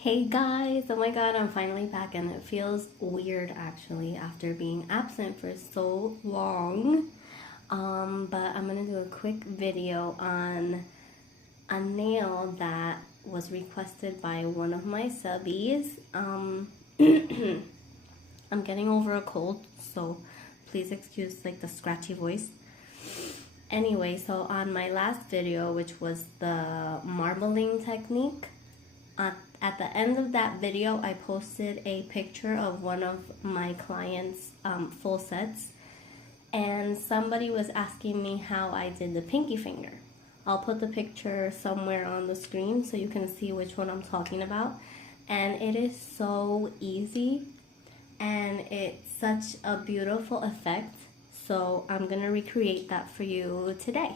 Hey guys, oh my god, I'm finally back and it feels weird actually after being absent for so long. But I'm gonna do a quick video on a nail that was requested by one of my subbies. I'm getting over a cold, so please excuse like the scratchy voice. Anyway, so on my last video, which was the marbling technique, at the end of that video, I posted a picture of one of my clients' full sets, and somebody was asking me how I did the pinky finger. I'll put the picture somewhere on the screen so you can see which one I'm talking about. And it is so easy, and it's such a beautiful effect. So I'm gonna recreate that for you today.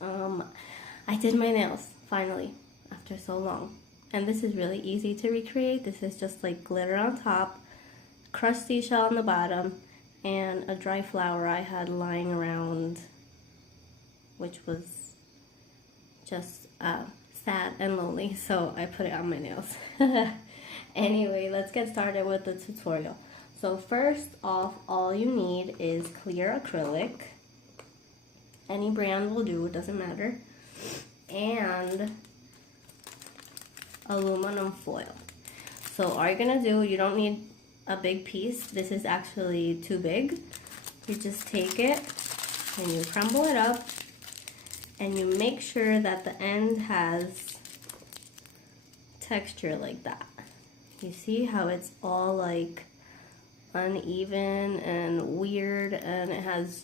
I did my nails finally after so long. And this is really easy to recreate. This is just like glitter on top, crushed seashell on the bottom, and a dry flower I had lying around, which was just sad and lonely, so I put it on my nails. Anyway, let's get started with the tutorial. So first off, all you need is clear acrylic. Any brand will do, it doesn't matter. And aluminum foil. So all you're gonna do, you don't need a big piece. This is actually too big. You just take it and you crumble it up and you make sure that the end has texture like that. You see how it's all like uneven and weird, and it has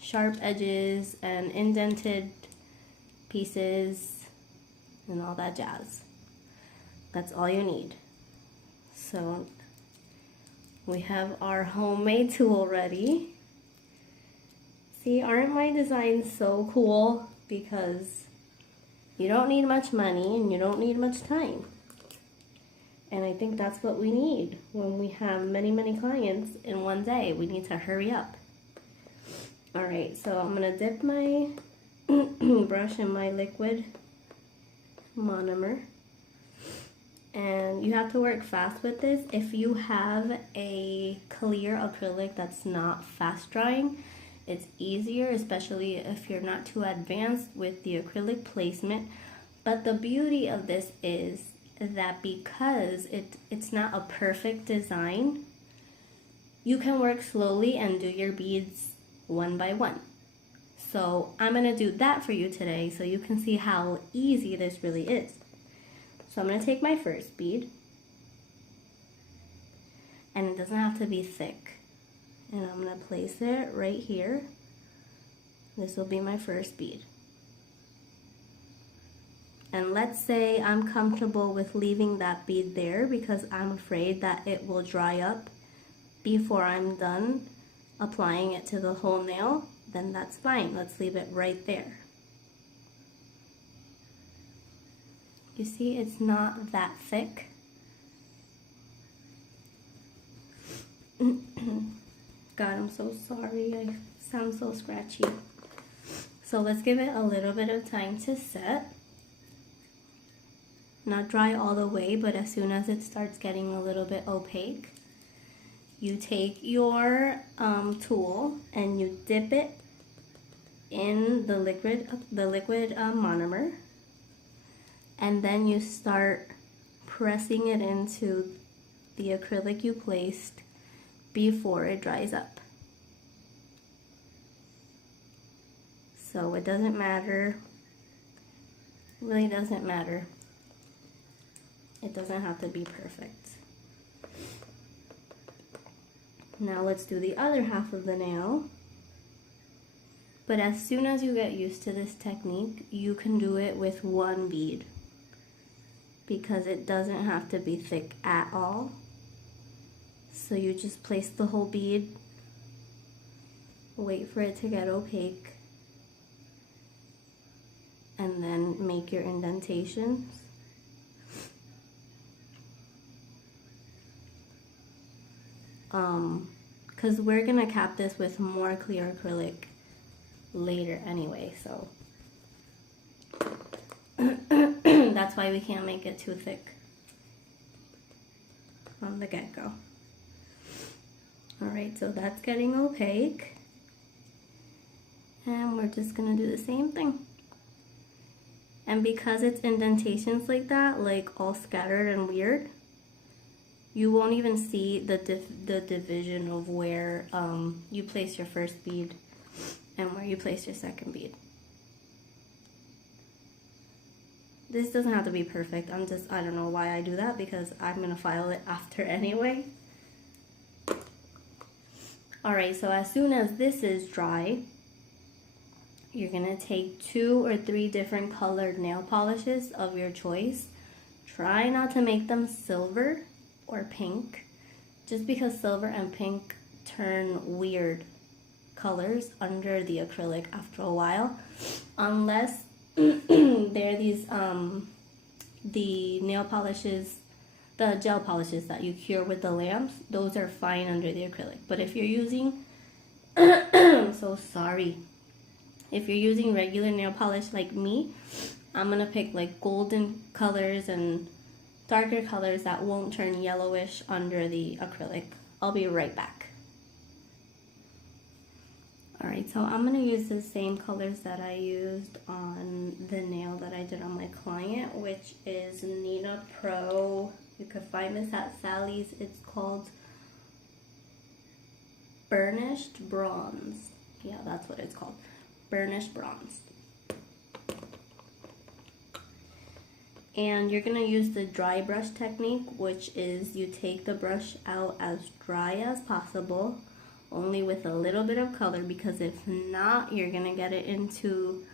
sharp edges and indented pieces and all that jazz. That's all you need. So we have our homemade tool ready. See, aren't my designs so cool? Because you don't need much money and you don't need much time. And I think that's what we need when we have many clients in one day. We need to hurry up. All right, so I'm gonna dip my brush in my liquid monomer. And you have to work fast with this. If you have a clear acrylic that's not fast drying, it's easier, especially if you're not too advanced with the acrylic placement. But the beauty of this is that because it's not a perfect design, you can work slowly and do your beads one by one. So I'm gonna do that for you today so you can see how easy this really is. So I'm going to take my first bead, and it doesn't have to be thick, and I'm going to place it right here. This will be my first bead. And let's say I'm comfortable with leaving that bead there because I'm afraid that it will dry up before I'm done applying it to the whole nail, then that's fine. Let's leave it right there. You see, it's not that thick. God, I'm so sorry. I sound so scratchy. So let's give it a little bit of time to set. Not dry all the way, but as soon as it starts getting a little bit opaque, you take your tool and you dip it in the liquid monomer. And then you start pressing it into the acrylic you placed before it dries up. So it doesn't matter, really doesn't matter. It doesn't have to be perfect. Now let's do the other half of the nail. But as soon as you get used to this technique, you can do it with one bead, because it doesn't have to be thick at all. So you just place the whole bead, wait for it to get opaque, and then make your indentations. Because we're gonna cap this with more clear acrylic later anyway, so that's why we can't make it too thick. from the get-go. Alright, so that's getting opaque. And we're just gonna do the same thing. And because it's indentations like that, like all scattered and weird, you won't even see the division of where you place your first bead and where you place your second bead. This doesn't have to be perfect. I don't know why I do that, because I'm gonna file it after anyway. Alright, so as soon as this is dry, you're gonna take 2 or 3 different colored nail polishes of your choice. Try not to make them silver or pink, just because silver and pink turn weird colors under the acrylic after a while, unless they're these the nail polishes, the gel polishes that you cure with the lamps. Those are fine under the acrylic. But if you're using I'm so sorry, if you're using regular nail polish like me, I'm gonna pick like golden colors and darker colors that won't turn yellowish under the acrylic. I'll be right back. Alright, so I'm going to use the same colors that I used on the nail that I did on my client, which is Nina Pro. You can find this at Sally's. It's called Burnished Bronze. Yeah, that's what it's called. Burnished Bronze. And you're going to use the dry brush technique, which is you take the brush out as dry as possible, only with a little bit of color, because if not, you're going to get it into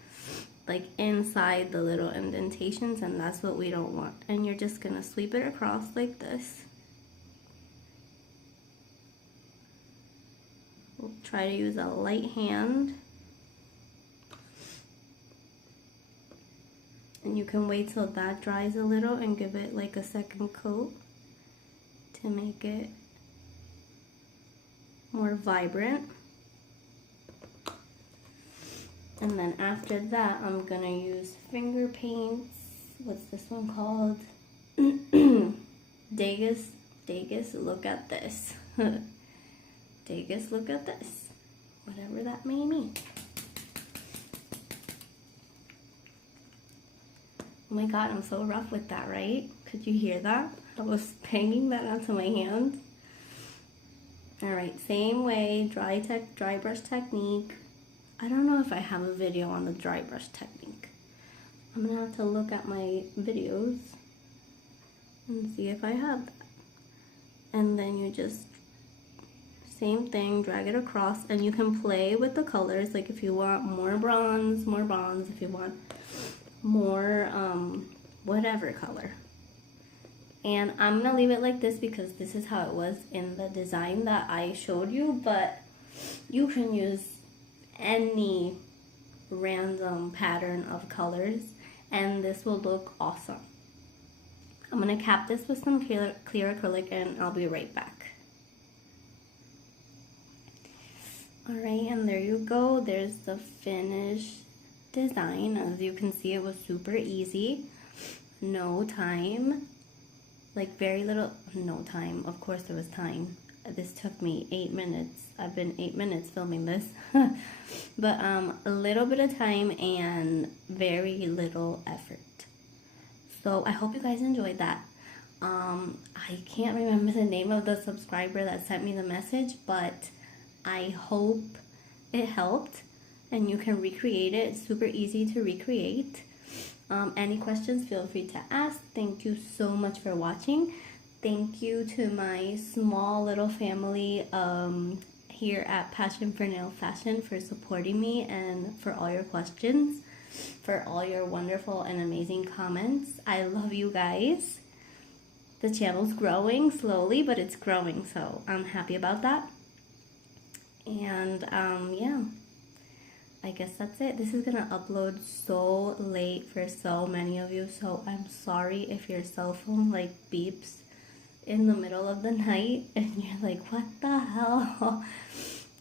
like inside the little indentations, and that's what we don't want. And you're just going to sweep it across like this. We'll try to use a light hand. And you can wait till that dries a little and give it like a second coat to make it more vibrant. And then after that, I'm gonna use finger paints. What's this one called? Degas, look at this. Degas, look at this. Whatever that may mean. Oh my god, I'm so rough with that, right? Could you hear that? I was banging that onto my hand. Alright, same way, dry brush technique. I don't know if I have a video on the dry brush technique. I'm gonna have to look at my videos and see if I have that. And then you just, same thing, drag it across, and you can play with the colors. Like if you want more bronze, if you want more whatever color. And I'm gonna leave it like this because this is how it was in the design that I showed you, but you can use any random pattern of colors and this will look awesome. I'm gonna cap this with some clear acrylic and I'll be right back. Alright, and there you go. There's the finished design. As you can see, it was super easy. No time. Like very little, no time. Of course there was time. This took me 8 minutes. I've been 8 minutes filming this. But a little bit of time and very little effort. So I hope you guys enjoyed that. I can't remember the name of the subscriber that sent me the message, but I hope it helped and you can recreate it. It's super easy to recreate. Any questions, feel free to ask. Thank you so much for watching. Thank you to my small little family here at Passion for Nail Fashion for supporting me and for all your questions, for all your wonderful and amazing comments. I love you guys. The channel's growing slowly, but it's growing, so I'm happy about that. And yeah, I guess that's it. This is gonna upload so late for so many of you, so I'm sorry if your cell phone like beeps in the middle of the night and you're like, what the hell?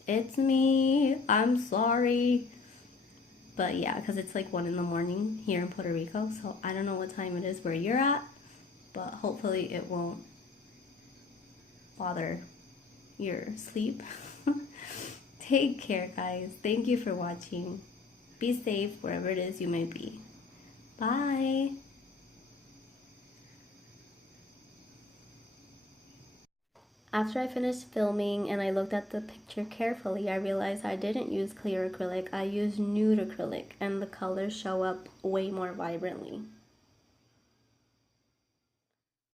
It's me, I'm sorry. But yeah, because it's like 1 in the morning here in Puerto Rico, so I don't know what time it is where you're at, but hopefully it won't bother your sleep. Take care, guys. Thank you for watching. Be safe wherever it is you may be. Bye. After I finished filming and I looked at the picture carefully, I realized I didn't use clear acrylic. I used nude acrylic, and the colors show up way more vibrantly.